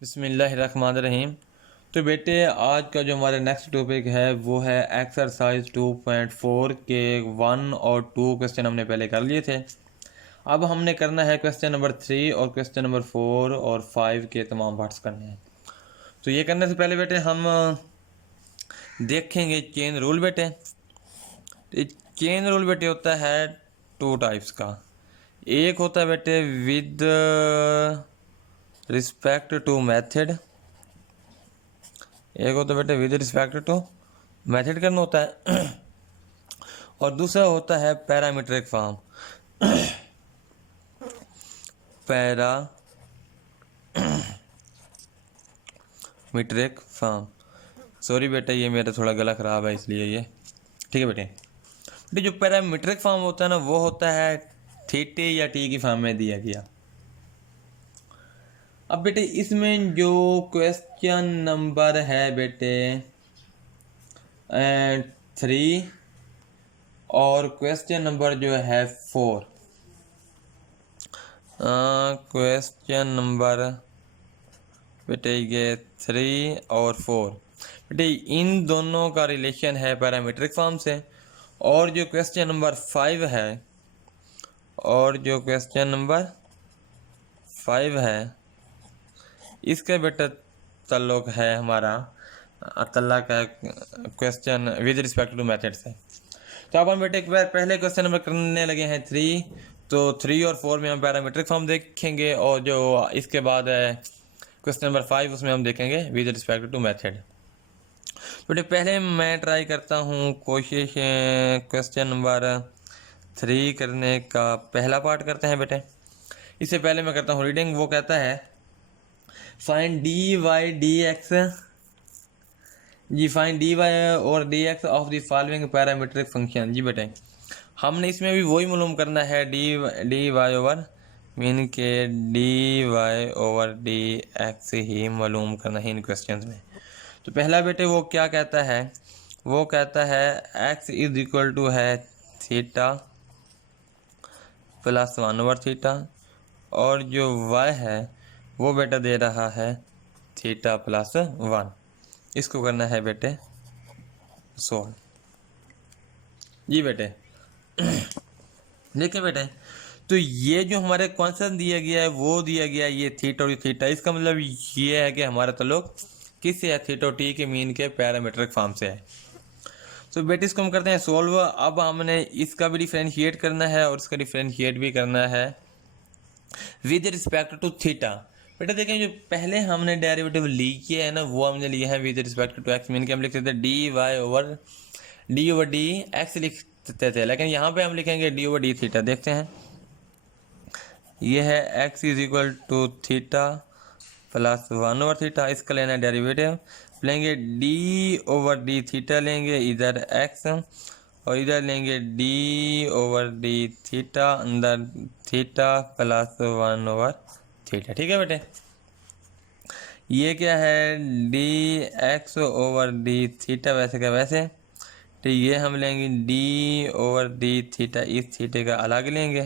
बिस्मिल्लाहिर्रहमानिर्रहीम। तो बेटे आज का जो हमारा नेक्स्ट टॉपिक है वो है एक्सरसाइज 2.4 के 1 और 2 क्वेश्चन हमने पहले कर लिए थे। अब हमने करना है क्वेश्चन नंबर 3 और क्वेश्चन नंबर 4 और 5 के तमाम पार्ट्स करने हैं। तो ये करने से पहले बेटे हम देखेंगे चेन रूल बेटे। तो चेन रूल बेटे होता है 2 टाइप्स का। एक होता है बेटे विद रिस्पेक्ट टू मेथड, एक होता है बेटे विद रिस्पेक्ट टू मेथड करना होता है और दूसरा होता है parametric form. Parametric form, sorry बेटा ये मेरा थोड़ा गला ख़राब है इसलिए ये ठीक है बेटे। बेटे जो पैरामीट्रिक फॉर्म होता है ना वो होता है थीटे या टी की फॉर्म में दिया गया। अब बेटे इसमें जो क्वेश्चन नंबर है बेटे 3 और क्वेश्चन नंबर जो है 4, क्वेश्चन नंबर बेटे ये 3 और 4 बेटे इन दोनों का रिलेशन है पैरामीट्रिक फॉर्म से। और जो क्वेश्चन नंबर 5 है इसका बेटा ताल्लुक है हमारा अतल्ला का question with respect to method से। तो अब हम बेटे एक बार पहले क्वेश्चन नंबर करने लगे हैं 3। तो 3 और 4 में हम पैरामीट्रिक फॉर्म देखेंगे और जो इसके बाद है क्वेश्चन नंबर 5 उसमें हम देखेंगे विद रिस्पेक्ट टू मेथड। बेटे पहले मैं ट्राई करता हूँ कोशिश क्वेश्चन नंबर 3 करने का पहला पार्ट करते हैं बेटे। इससे पहले मैं करता हूँ रीडिंग। वो कहता है find d y d x जी, फाइंड डी वाई और d x of the following parametric function. जी बेटे हमने इसमें भी वही मालूम करना है डी वाई ओवर मीन के d y over d x ही मालूम करना है इन क्वेश्चंस में। तो पहला बेटे वो क्या कहता है, वो कहता है एक्स इज इक्वल टू है थीटा प्लस 1 ओवर थीटा और जो वाई है वो बेटा दे रहा है थीटा प्लस 1। इसको करना है बेटे सॉल्व। जी बेटे देखिए बेटे तो ये जो हमारे कॉन्सेप्ट दिया गया है वो दिया गया है ये थीटा और थीटा। इसका मतलब ये है कि हमारा ताल्लुक किससे है, थीटा और टी के मीन के पैरामीट्रिक फॉर्म से है। तो बेटे इसको हम करते हैं सोल्व। अब हमने इसका भी डिफ्रेंशिएट करना है और इसका डिफ्रेंशिएट भी करना है विद रिस्पेक्ट टू थीटा। बेटा देखें जो पहले हमने डेरिवेटिव लिए है ना वो हमने लिए हैं with respect to x mean के हम लिख सकते हैं d y over d x लिख सकते थे, लेकिन यहाँ पे हम लिखेंगे डी ओवर डी थीटा। देखते हैं ये है x is equal to theta plus 1 over theta. इसका लेना है डेरिवेटिव, लेंगे डी ओवर डी थीटा लेंगे इधर एक्स और इधर लेंगे डी ओवर डी थीटा अंदर थीटा प्लस 1 ओवर थीटा। ठीक है बेटे ये क्या है d x over d theta वैसे का वैसे। तो ये हम लेंगे डी ओवर डी थीटा, इस थीटे का अलग लेंगे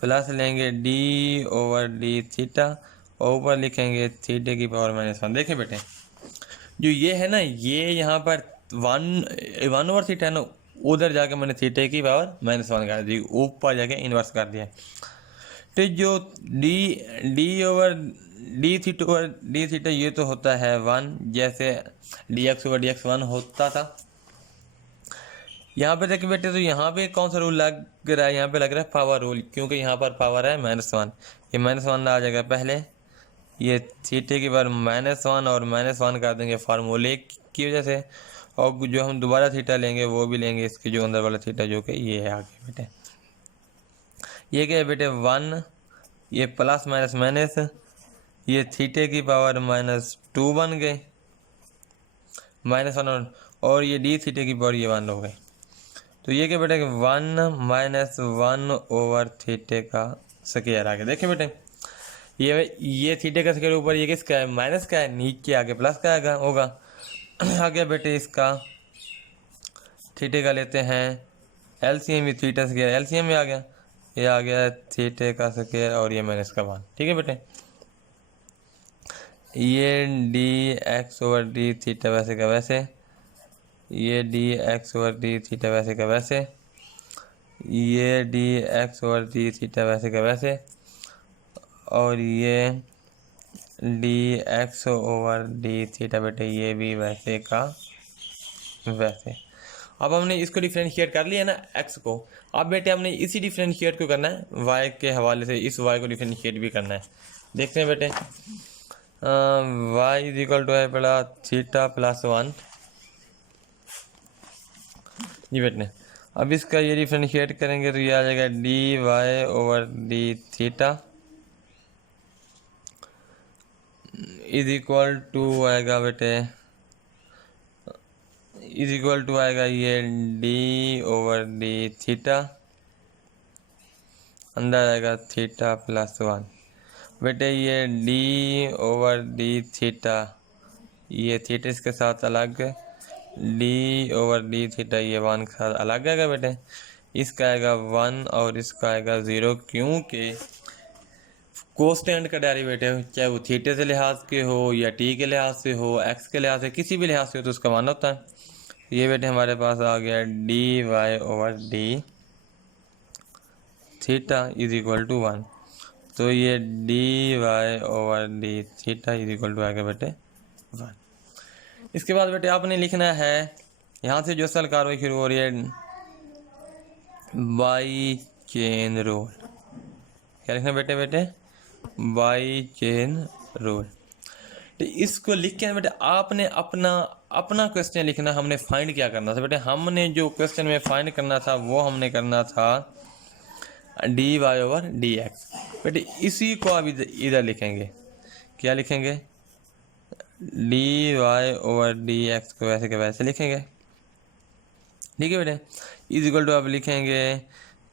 प्लस लेंगे डी ओवर डी थीटा और ऊपर लिखेंगे थीटे की पावर -1। देखें बेटे जो ये है ना ये यहाँ पर 1 ओवर थीटा है ना, उधर जाके मैंने थीटे की पावर -1 कर दी, ऊपर जाके इन्वर्स कर दिया। तो जो डी ओवर डी थीटा ये तो होता है 1, जैसे D x over d x 1 होता था। यहाँ पे देखिए बेटे तो यहाँ पे कौन सा रूल लग रहा है, यहाँ पे लग रहा है पावर रूल, क्योंकि यहाँ पर पावर है -1। ये -1 आ जाएगा पहले, ये थीटे की बार -1 और -1 कर देंगे फार्मूले की वजह से। और जो हम दोबारा थीटा लेंगे वो भी लेंगे इसके जो अंदर वाला थीटा जो कि ये है आगे बेटे। ये क्या है बेटे 1, ये प्लस माइनस माइनस, ये थीटे की पावर -2 बन गए -1 और ये डी थीटे की पावर ये 1 हो गई। तो ये क्या बेटे 1 ओवर थीटे का स्क्वायर आ गया। देखिए बेटे ये थीटे का स्क्वायर ऊपर ये किसका है माइनस का है, नीचे आगे प्लस का आएगा होगा। आगे बेटे इसका थीटे का लेते हैं एलसीएम, ये थीटा स्क्वायर एलसीएम में आ गया, ये आ गया थीटे का स्क्वायर और ये -1। ठीक है बेटे ये D x over d theta वैसे का वैसे, ये D x over d theta वैसे का वैसे, ये D x over d theta वैसे का वैसे, और ये D x over d theta बेटे ये भी वैसे का वैसे। अब हमने इसको डिफ्रेंशिएट कर लिया ना x को। अब बेटे हमने इसी डिफ्रेंशिएट को करना है y के हवाले से, इस y को डिफ्रेंशिएट भी करना है। देखते हैं बेटे, y इज इक्वल टू है पड़ा थीटा प्लस 1 जी बेटे। अब इसका ये डिफ्रेंशिएट करेंगे तो ये आ जाएगा d y over d theta is equal to आएगा बेटे, इज इक्वल टू आएगा ये डी ओवर डी थीटा, अंदर आएगा थीटा प्लस 1 बेटे। ये डी ओवर डी थीटा, ये थीटा इसके साथ अलग, डी ओवर डी थीटा ये 1 के साथ अलग आएगा बेटे। इसका आएगा 1 और इसका आएगा 0, क्योंकि कोस्टेंट का डेरिवेटिव चाहे वो थीटा से लिहाज के हो या टी के लिहाज से हो, एक्स के लिहाज से, किसी भी लिहाज से हो तो उसका मान होता है। ये बेटे हमारे पास आ गया d y over d theta is equal to 1। तो ये d y over d theta is equal to आएगा बेटे 1। इसके बाद बेटे आपने लिखना है, यहाँ से जो असल कार्रवाई शुरू हो रही है, बाई चेन रूल। क्या लिखना बेटे बाई चेन रूल। तो इसको लिख के बेटे आपने अपना क्वेश्चन लिखना। हमने फाइंड क्या करना था बेटे, हमने जो क्वेश्चन में फाइंड करना था वो हमने करना था d y over d x बेटे। इसी को आप इधर लिखेंगे, क्या लिखेंगे, d y over d x को वैसे के वैसे लिखेंगे, ठीक है बेटे। इज इक्वल टू आप लिखेंगे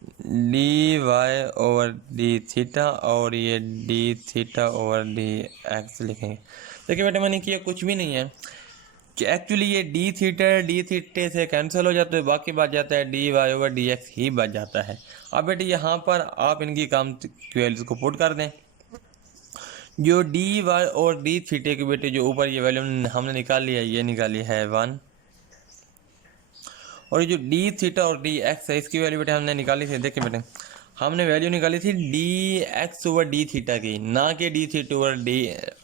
d y over d theta और ये d theta over d x लिखेंगे। देखिए बेटे मैंने किया कुछ भी नहीं है कि एक्चुअली ये डी थीटे से कैंसिल हो जाता है, बाकी बच जाता है d y over d x ही बच जाता है। अब बेटे यहाँ पर आप इनकी काम वैल्यूज को पुट कर दें। जो डी वाई और डी थीटे के बेटे जो ऊपर ये वैल्यू हमने निकाल लिया, ये निकाली है 1, और जो डी थीटा और डी एक्स है इसकी वैल्यू बेटे हमने निकाली थी। देखिए बेटे हमने वैल्यू निकाली थी D x over d theta की, ना कि D theta over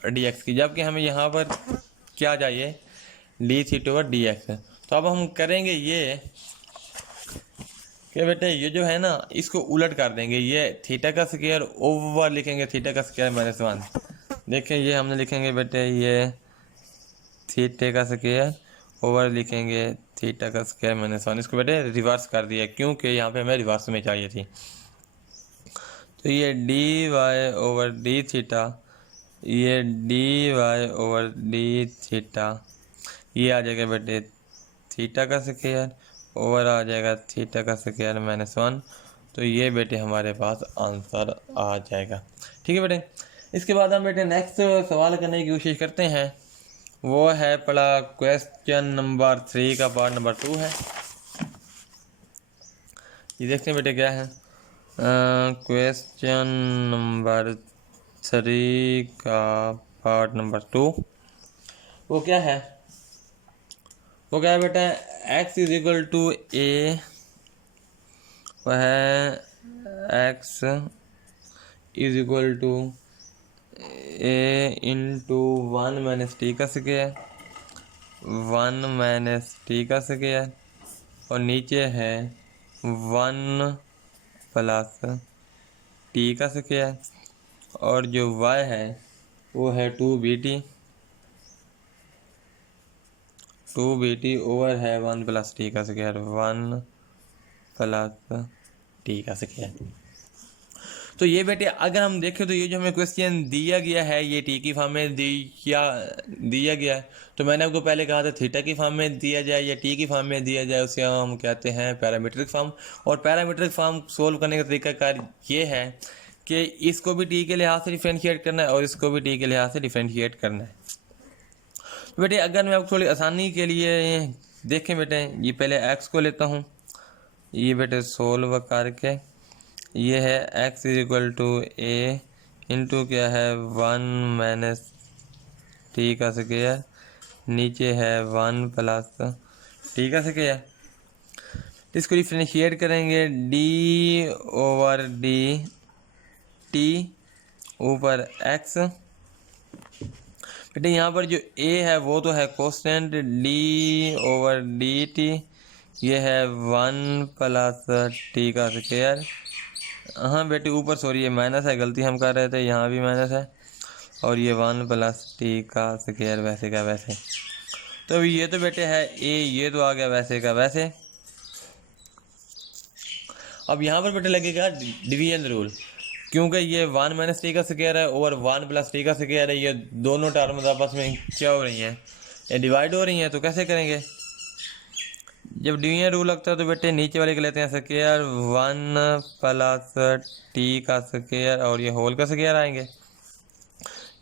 d x की, जबकि हमें यहाँ पर क्या चाहिए, D theta over d x. तो अब हम करेंगे ये कि बेटे ये जो है ना इसको उलट कर देंगे, ये थीटा का स्क्वायर ओवर लिखेंगे थीटा का स्क्वायर माइनस 1। देखें ये हमने लिखेंगे बेटे ये थीटा का स्क्वायर ओवर लिखेंगे थीटा का स्क्वायर माइनस 1। इसको बेटे रिवर्स कर दिया क्योंकि यहाँ पे हमें रिवर्स में चाहिए थी। तो ये d y over d theta, ये d y over d theta, ये आ जाएगा बेटे थीटा का स्क्वायर ओवर आ जाएगा थीटा का स्क्वायर माइनस 1। तो ये बेटे हमारे पास आंसर आ जाएगा, ठीक है बेटे। इसके बाद हम बेटे नेक्स्ट सवाल करने की कोशिश करते हैं, वो है पड़ा क्वेश्चन नंबर 3 का पार्ट नंबर 2 है। ये देखते हैं बेटे क्या है, क्वेश्चन नंबर 3 का पार्ट नंबर 2। वो क्या है, वो क्या है बेटा, x is equal to a, वह है x is equal to a into 1 minus t का स्क्वायर, 1 माइनस टी का स्क्वायर, और नीचे है 1 प्लस टी का स्क्वायर, और जो y है वो है 2bt ओवर है 1 प्लस टी का स्क्वायर, 1 प्लस टी का स्क्वायर। तो ये बेटे अगर हम देखें तो ये जो हमें क्वेश्चन दिया गया है ये टी की फॉर्म में दिया गया है। तो मैंने आपको पहले कहा था थीटा की फॉर्म में दिया जाए या टी की फॉर्म में दिया जाए, उसे हम कहते हैं पैरामीट्रिक फॉर्म। और पैरामीट्रिक फॉर्म सोल्व करने का तरीकाकार ये है कि इसको भी टी के लिहाज से डिफ्रेंशिएट करना है और इसको भी टी के लिहाज से डिफ्रेंशिएट करना है। तो बेटे अगर मैं आपको थोड़ी आसानी के लिए देखें बेटे, ये पहले एक्स को लेता हूँ, ये बेटे सोल्व करके ये है x is equal to a into क्या है 1 माइनस टी का स्क्वायर, नीचे है 1 प्लस टी का स्क्वायर। इसको डिफ्रेंशिएट करेंगे, डी ओवर डी टी ऊपर एक्स। बेटे यहाँ पर जो ए है वो तो है constant, D over d t, ये है 1 प्लस टी का स्क्वायर। हाँ बेटे ऊपर सॉरी ये माइनस है, गलती हम कर रहे थे, यहाँ भी माइनस है, और ये 1 प्लस टी का स्क्वायर वैसे का वैसे। तो ये तो बेटे है ए, ये तो आ गया वैसे का वैसे। अब यहाँ पर बेटे लगेगा डिवीजन रूल, क्योंकि ये 1 माइनस टी का स्क्वायर है और 1 प्लस टी का स्क्वायर है, ये दोनों टर्म आपस में क्या हो रही हैं, ये डिवाइड हो रही हैं। तो कैसे करेंगे, जब डिवीजन रूल लगता है तो बेटे नीचे वाले के लेते हैं स्क्वायर, 1 प्लस टी का स्क्वायर और ये होल का स्क्वायर आएंगे।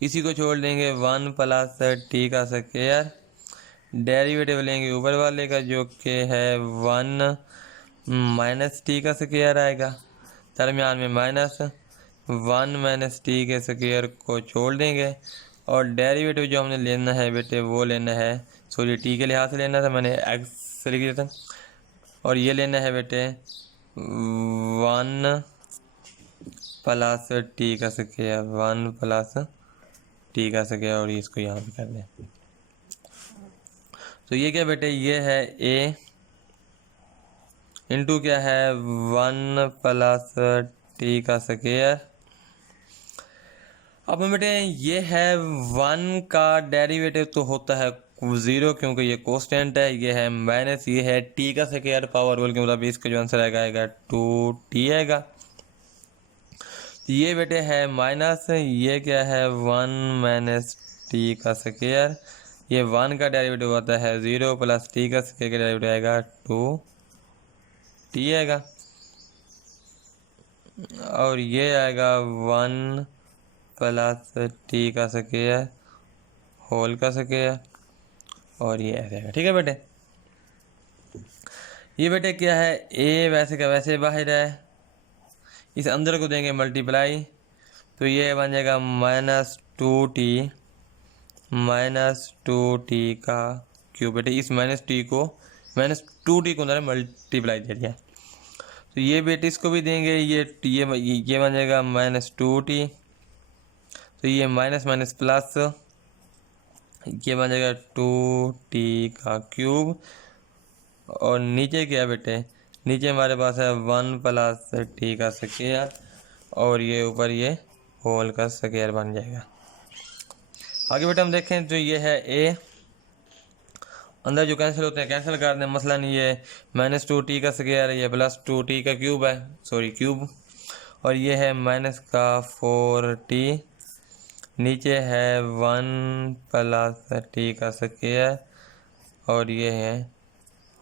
इसी को छोड़ देंगे 1 प्लस टी का स्क्वायर, डेरिवेटिव लेंगे ऊपर वाले का जो कि है 1 माइनस टी का स्क्वायर आएगा, दरमियान में माइनस 1 माइनस टी के स्क्वायर को छोड़ देंगे, और डेरिवेटिव जो हमने लेना है बेटे वो लेना है, सॉरी टी के लिहाज से लेना था, मैंने एक्स से लिख दिया था, और ये लेना है बेटे 1 प्लस टी का स्क्वायर, 1 प्लस टी का स्क्वायर, और इसको यहाँ पे कर दें। तो ये क्या बेटे, ये है ए इंटू क्या है 1 प्लस टी का स्क्वायर। अब बेटे ये है 1 का डेरिवेटिव तो होता है 0 क्योंकि ये कांस्टेंट है, ये है माइनस, ये है टी का स्क्वायर पावर रूल के मुताबिक इसका जो आंसर आएगा 2t आएगा। ये बेटे है माइनस, ये क्या है 1 माइनस टी का स्क्वायर, ये 1 का डेरिवेटिव होता है 0 प्लस टी का स्क्वायर का डेरिवेटिव आएगा 2t आएगा, और ये आएगा 1 प्लस टी का स्क्वायर होल का स्क्वायर, और ये ऐसे आएगा। ठीक है बेटे, ये बेटे क्या है ए वैसे का वैसे बाहर है, इस अंदर को देंगे मल्टीप्लाई, तो ये बन जाएगा -2t का क्यूब। बेटे इस -2t को अंदर मल्टीप्लाई दे दिया, तो ये बेटे इसको भी देंगे, ये बन जाएगा -2t, तो ये माइनस माइनस प्लस, ये बन जाएगा 2t का क्यूब, और नीचे क्या बेटे, नीचे हमारे पास है 1 प्लस टी का स्क्वायर, और ये ऊपर ये होल का स्क्वायर बन जाएगा। आगे बेटे हम देखें तो ये है ए, अंदर जो कैंसिल होते हैं कैंसिल कर दें, मसलन ये -2t का स्क्वायर है, ये +2t का क्यूब है, सॉरी क्यूब, और ये है माइनस का 4t, नीचे है 1 प्लस टी का स्क्वायर, और ये है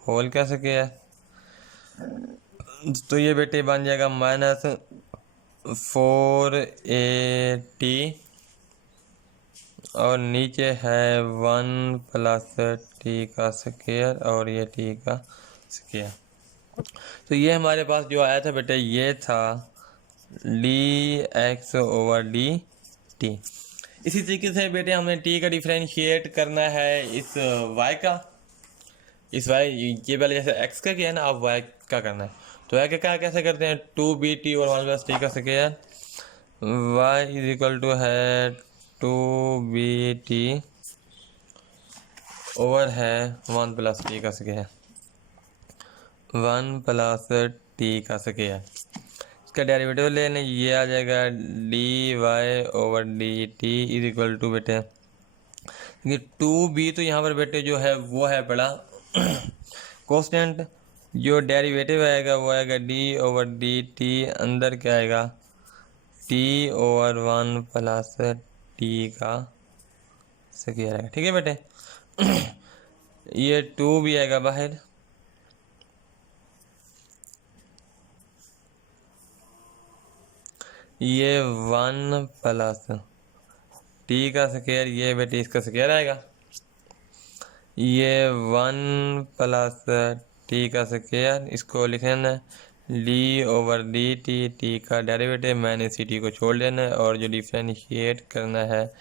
होल का स्क्वायर। तो ये बेटे बन जाएगा -4at, और नीचे है 1 प्लस टी का स्क्वायर, और ये टी का स्क्वायर। तो ये हमारे पास जो आया था बेटे ये था dx ओवर dt। इसी तरीके से बेटे हमें t का डिफरेंशिएट करना है इस y का, इस y ये पहले जैसे x का किया है ना, अब y का करना है। तो y का क्या कैसे करते हैं, 2bt और 1 प्लस टी का square, y is equal to है 2bt ओवर है 1 प्लस टी का स्क्वायर, 1 प्लस टी का स्क्वायर। इसका डेरिवेटिव ले लें, ये आ जाएगा dy over dt is equal to बेटे, ये 2b तो यहाँ पर बेटे जो है वो है बड़ा कांस्टेंट, जो डेरिवेटिव आएगा वो आएगा d ओवर dt, अंदर क्या आएगा t ओवर 1 प्लस टी का स्क्वायर आएगा। ठीक है बेटे, ये 2 भी आएगा बाहर, ये 1 प्लस टी का स्क्वायर, ये बेटे इसका स्क्वायर आएगा, ये 1 प्लस टी का स्क्वायर, इसको लिख लेना है D over d T, T का डेरिवेटिव मैंने सी टी को छोड़ लेना है, और जो डिफरेंशिएट करना है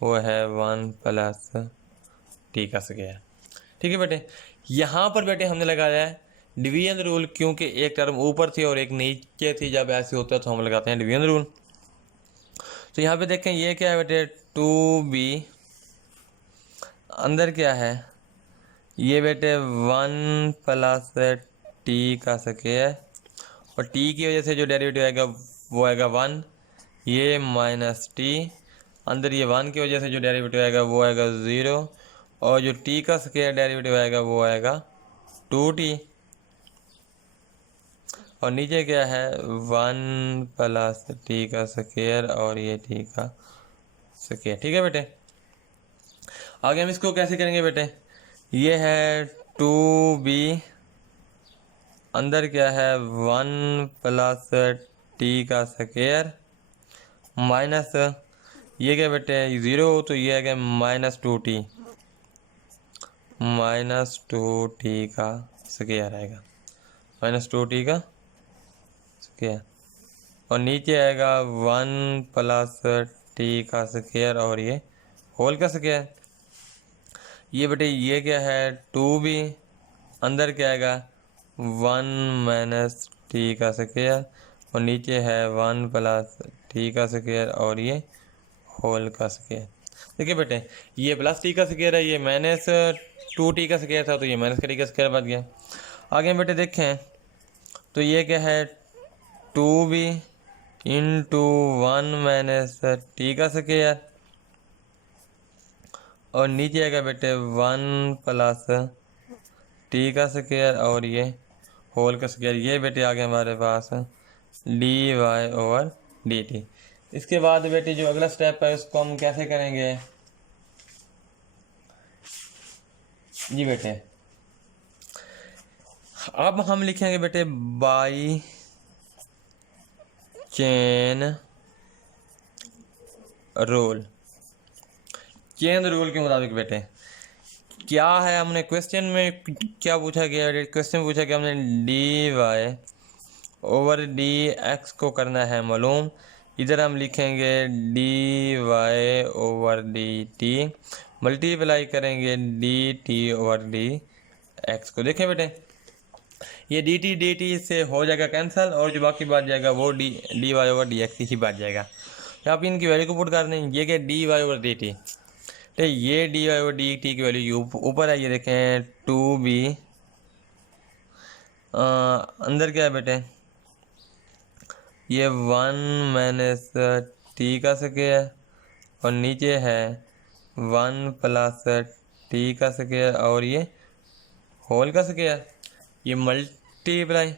वो है 1 प्लस टी का स्क्वायर। ठीक है बेटे, यहाँ पर बेटे हमने लगाया है डिवीजन रूल, क्योंकि एक टर्म ऊपर थी और एक नीचे थी। जब ऐसे होता है तो हम लगाते हैं डिवीजन रूल। तो यहाँ पे देखें ये क्या है बेटे, 2b अंदर क्या है, ये बेटे 1 प्लस टी का स्क्वायर, और टी की वजह से जो डेरिवेटिव आएगा वो आएगा 1, ये माइनस टी, अंदर ये 1 की वजह से जो डेरिवेटिव आएगा वो आएगा 0, और जो टी का स्क्वायर डेरिवेटिव आएगा वो आएगा 2t, और नीचे क्या है 1 प्लस टी का स्क्वायर और ये टी का स्क्वायर। ठीक है बेटे, आगे हम इसको कैसे करेंगे बेटे, ये है 2b अंदर क्या है 1 प्लस टी का स्क्वायर माइनस ये क्या बेटे 0, तो ये है क्या -2t, -2t का स्क्वायर आएगा, -2t का स्क्वायर, और नीचे आएगा 1 प्लस टी का स्क्वायर और ये होल का स्क्वायर। ये बेटे ये क्या है 2b अंदर क्या आएगा 1 माइनस टी का स्क्वायर, और नीचे है 1 प्लस टी का स्क्वायर और ये होल का स्क्वायर। देखिए बेटे ये प्लस टी का स्क्वायर है, ये माइनस 2t का स्क्वायर था, तो ये माइनस का टी का स्क्वायर बन गया। आगे बेटे देखें तो ये क्या है 2b इंटू 1 माइनस टी का स्क्वायर, और नीचे आएगा बेटे 1 प्लस टी का स्क्वायर और ये होल का स्क्वायर। ये बेटे आ गया हमारे पास dy ओवर dt। इसके बाद बेटे जो अगला स्टेप है उसको हम कैसे करेंगे जी बेटे, अब हम लिखेंगे बेटे by chain rule. Chain rule के मुताबिक बेटे क्या है, हमने क्वेश्चन में क्या पूछा गया, क्वेश्चन में पूछा गया हमने d y over d x को करना है मालूम। इधर हम लिखेंगे d y over d t multiply करेंगे d t over d x को। देखें बेटे ये डी टी से हो जाएगा कैंसिल, और जो बाकी बात जाएगा वो d y over d x ही बात जाएगा। यहाँ पे इनकी वैल्यू को पुट कर दें, ये क्या d y over d t, तो ये d y over d t की वैल्यू ऊपर है, ये देखें 2b अंदर क्या है बेटे ये 1 माइनस टी का स्क्वायर, और नीचे है 1 प्लस टी का स्क्वायर और ये होल का स्क्वायर, ये मल्टीप्लाई।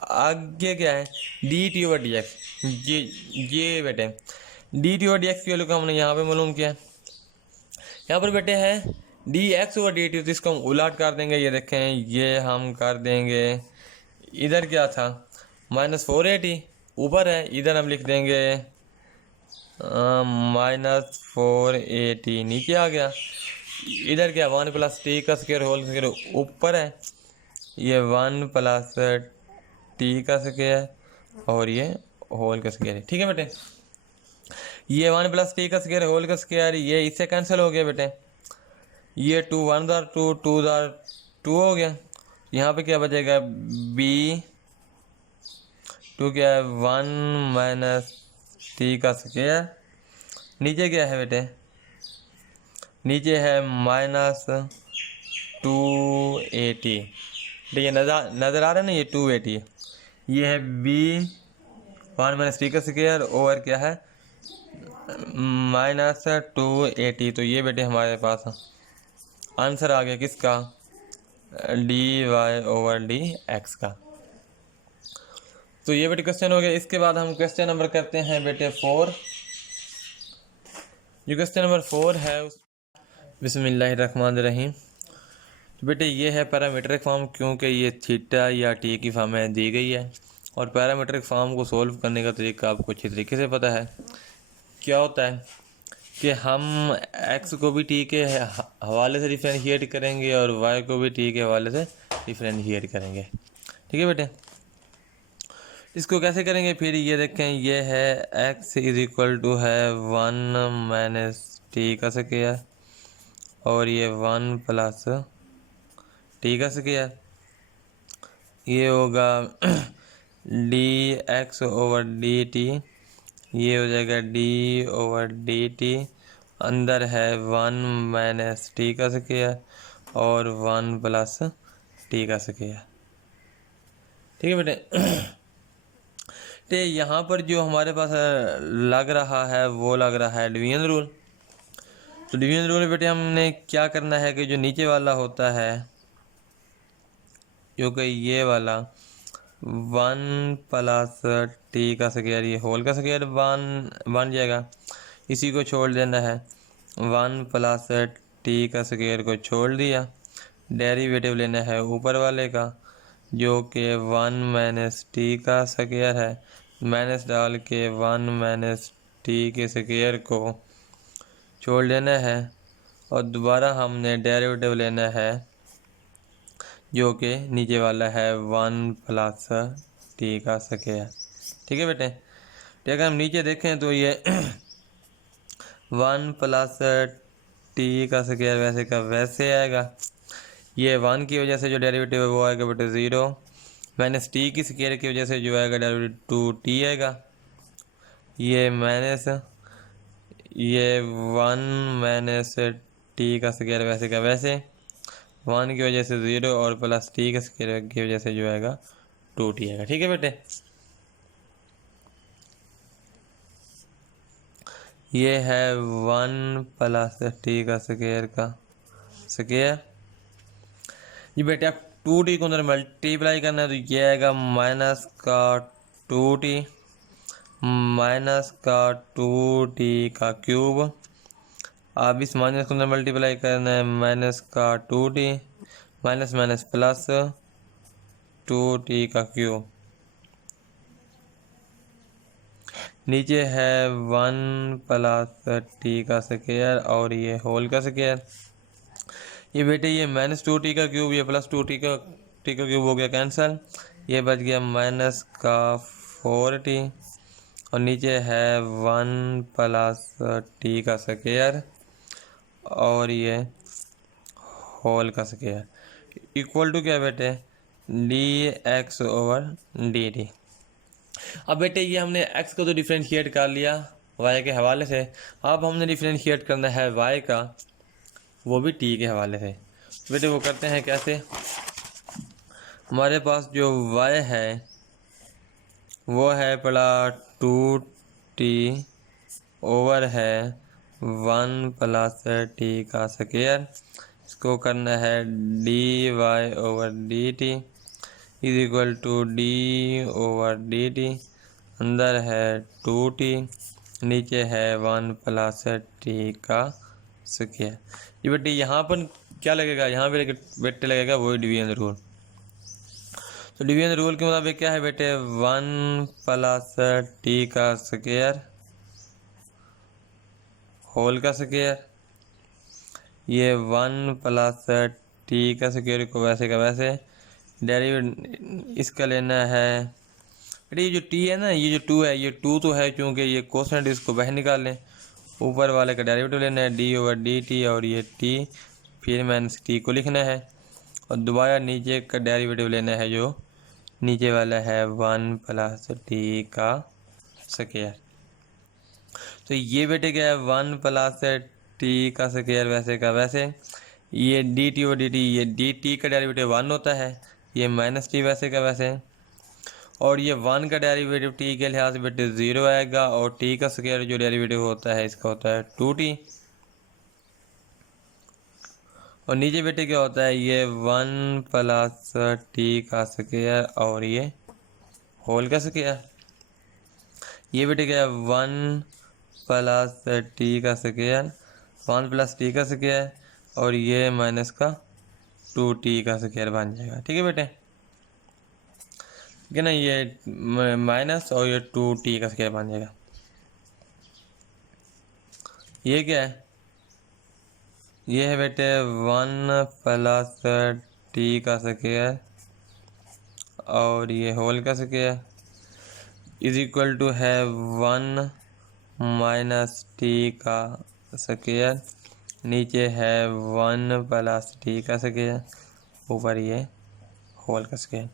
आगे क्या है d t over d x, ये बेटे d t over d x की वैल्यू को हमने यहाँ पे मालूम किया। यहाँ पर बेटे है d x over d t, तो इसको हम उलट कर देंगे। ये देखें ये हम कर देंगे, इधर क्या था -480 ऊपर है, इधर हम लिख देंगे -480 नीचे आ गया। इधर क्या 1 प्लस टी का स्क्वायर होल स्क्वायर ऊपर है, ये 1 प्लस टी का स्क्वायर और ये होल का स्क्वायर है। ठीक है बेटे, ये 1 प्लस टी का स्क्वायर होल का स्क्वायर ये इससे कैंसिल हो गया बेटे, ये 2 1 दार 2 2 दार 2 हो गया। यहाँ पे क्या बचेगा बी 2 क्या है 1 माइनस टी का स्क्वायर, नीचे क्या है बेटे नीचे है -280। ये नज़र आ रहा है ना, ये 280, ये है बी 1 माइनस टी का स्क्वायर ओवर क्या है -280। तो ये बेटे हमारे पास आंसर आ गया किसका d y over d x का। तो ये बेटे क्वेश्चन हो गया। इसके बाद हम क्वेश्चन नंबर करते हैं बेटे 4। जो क्वेश्चन नंबर 4 है बिस्मिल्लाहिर्रहमानिर्रहीम। तो बेटे ये है पैरामीट्रिक फॉर्म, क्योंकि ये थीटा या टी की फॉर्म में दी गई है, और पैरामीट्रिक फॉर्म को सोल्व करने का तरीका आपको अच्छी तरीके से पता है। क्या होता है कि हम x को भी t के हवाले से डिफ्रेंशिएट करेंगे और y को भी t के हवाले से डिफ्रेंशिएट करेंगे। ठीक है बेटे, इसको कैसे करेंगे फिर ये देखें, ये है x इज इक्वल टू है 1 माइनस टी का स्क्वायर और ये 1 प्लस टी का स्क्वायर। ये होगा D x over d t, ये हो जाएगा डी ओवर डी टी, अंदर है 1 माइनस टी का स्क्वायर और 1 प्लस टी का स्क्वायर। ठीक है बेटे। तो यहाँ पर जो हमारे पास लग रहा है वो लग रहा है डिवीजन रूल। तो डिवीजन रूल में बेटे हमने क्या करना है कि जो नीचे वाला होता है, जो कि ये वाला 1 प्लस टी का स्क्वायर, ये होल का स्क्वायर बन जाएगा, इसी को छोड़ देना है। 1 प्लस टी का स्क्वायर को छोड़ दिया, डेरिवेटिव लेना है ऊपर वाले का जो कि 1 माइनस टी का स्क्वायर है, माइनस डाल के 1 माइनस टी के स्क्वायर को छोड़ देना है और दोबारा हमने डेरिवेटिव लेना है जो कि नीचे वाला है 1 प्लस टी का स्क्वायर। ठीक है बेटे। तो अगर हम नीचे देखें तो ये 1 प्लस टी का स्क्वायर वैसे का वैसे आएगा, ये 1 की वजह से जो डेरिवेटिव है वो आएगा बेटे 0, माइनस टी की स्क्वायर की वजह से जो आएगा डेरिवेटिव 2t आएगा, ये माइनस ये 1 माइनस टी का स्क्वायर वैसे का वैसे, 1 की वजह से 0 और प्लस टी का स्क्वायर की वजह से जो आएगा 2t आएगा। ठीक है बेटे। ये है 1 प्लस टी का स्क्वायर। ये बेटे आप 2t को अंदर मल्टीप्लाई करना है तो ये आएगा माइनस का 2t माइनस का 2t का क्यूब। अब इस माइनस को अंदर मल्टीप्लाई करना है, माइनस का 2t minus minus plus 2t का क्यूब। नीचे है 1 प्लस टी का स्क्वायर और ये होल का स्क्वायर। ये बेटे ये माइनस 2t का क्यूब, ये प्लस 2t का क्यूब हो गया कैंसिल, ये बच गया माइनस का 4t और नीचे है 1 प्लस टी का स्क्वायर और ये होल का स्क्वायर इक्वल टू क्या बेटे D x over d T. अब बेटे ये हमने x को तो डिफ्रेंशिएट कर लिया y के हवाले से, अब हमने डिफ्रेंशिएट करना है y का, वो भी t के हवाले से। तो बेटे वो करते हैं कैसे, हमारे पास जो y है वो है पड़ा 2t ओवर है 1 प्लस टी का स्क्वायर, इसको करना है d y over d t is equal to d over d t, अंदर है 2t नीचे है 1 प्लस टी का स्क्वायर। ये बेटे यहाँ पर क्या लगेगा, यहाँ पे बेटे लगेगा वही डिवीजन रूल। तो डिवीजन रूल के मुताबिक क्या है बेटे 1 प्लस टी का स्क्वायर होल का स्क्वायर, ये 1 प्लस टी का स्क्वायर को वैसे का वैसे डेरिवेटिव इसका लेना है। बेटे ये जो टी है ना, ये जो 2 है, ये 2 तो है क्योंकि ये कोसेंट, इसको बाहर निकाल लें, ऊपर वाले का डेरिवेटिव लेना है डी ओवर डी टी और ये टी फिर माइनस टी को लिखना है और दोबारा नीचे का डेरिवेटिव लेना है जो नीचे वाला है 1 प्लस टी का स्क्वायर। तो ये बेटे क्या है 1 प्लस टी का स्क्वायर वैसे का वैसे, ये डी टी और डी टी, ये डी टी का डेरिवेटिव 1 होता है, ये माइनस टी वैसे का वैसे, और ये 1 का डेरिवेटिव टी के लिहाज से बेटे 0 आएगा और टी का स्क्वायर जो डेरिवेटिव होता है इसका होता है 2t। और नीचे बेटे क्या होता है ये 1 प्लस टी का स्क्वायर और ये होल का स्क्वायर। ये बेटे क्या है 1 प्लस टी का स्क्वायर, 1 प्लस टी का स्क्वायर और ये माइनस का 2t का स्क्वायर बन जाएगा। ठीक है बेटे, ठीक है ना, ये माइनस और ये 2t का स्क्वायर बन जाएगा। ये क्या है, ये है बेटे 1 प्लस टी का स्क्वायर और ये होल का स्क्वायर इज इक्वल टू है 1 माइनस टी का स्क्वायर, नीचे है 1 प्लस टी का स्क्वायर, ऊपर ये होल का स्क्वायर।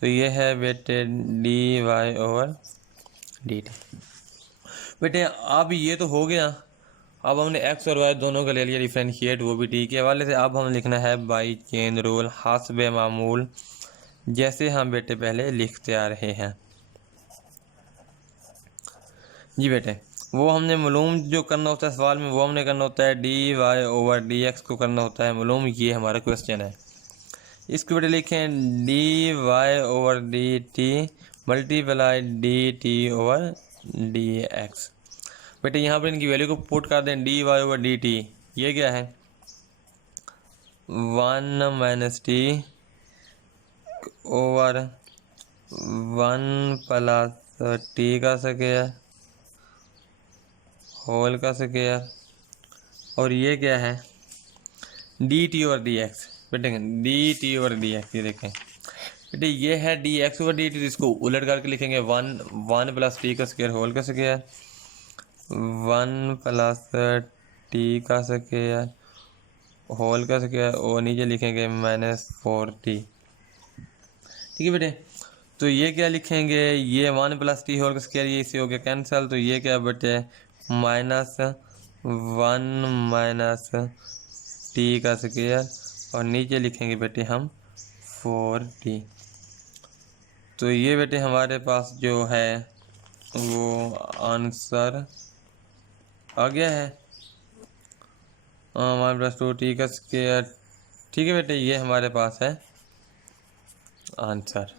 तो ये है बेटे d y over d t. बेटे अब ये तो हो गया। अब हमने एक्स और वाई दोनों का ले लिया डिफ्रेंशिएट, वो भी टी के हवाले से। अब हम लिखना है बाई चेन रूल हस्बे मामूल, जैसे हम बेटे पहले लिखते आ रहे हैं। जी बेटे वो हमने मालूम जो करना होता है सवाल में, वो हमने करना होता है d y over d x को करना होता है मालूम। ये हमारा क्वेश्चन है। इसको बेटे लिखें d y over d t multiply d t over d x. बेटे यहाँ पर इनकी वैल्यू को पुट कर दें, d y over d t ये क्या है 1 minus t over 1 plus t का स्क्वायर होल का स्क्वायर, और ये क्या है d t over d x. बेटे d t over d x, ये देखें बेटे ये है d x over d t, इसको उलट करके लिखेंगे 1 प्लस टी का स्क्वायर होल का स्क्वायर 1 प्लस टी का स्क्वायर होल का स्क्वायर, और नीचे लिखेंगे -4t। ठीक है बेटे, तो ये क्या लिखेंगे ये 1 प्लस टी होल का स्क्वायर, ये इससे हो गया कैंसिल। तो ये क्या बेटे -1 माइनस टी का स्क्वायर, और नीचे लिखेंगे बेटे हम 4t। तो ये बेटे हमारे पास जो है वो आंसर आ गया है 1 प्लस 2t का स्क्वायर। ठीक है बेटे, ये हमारे पास है आंसर।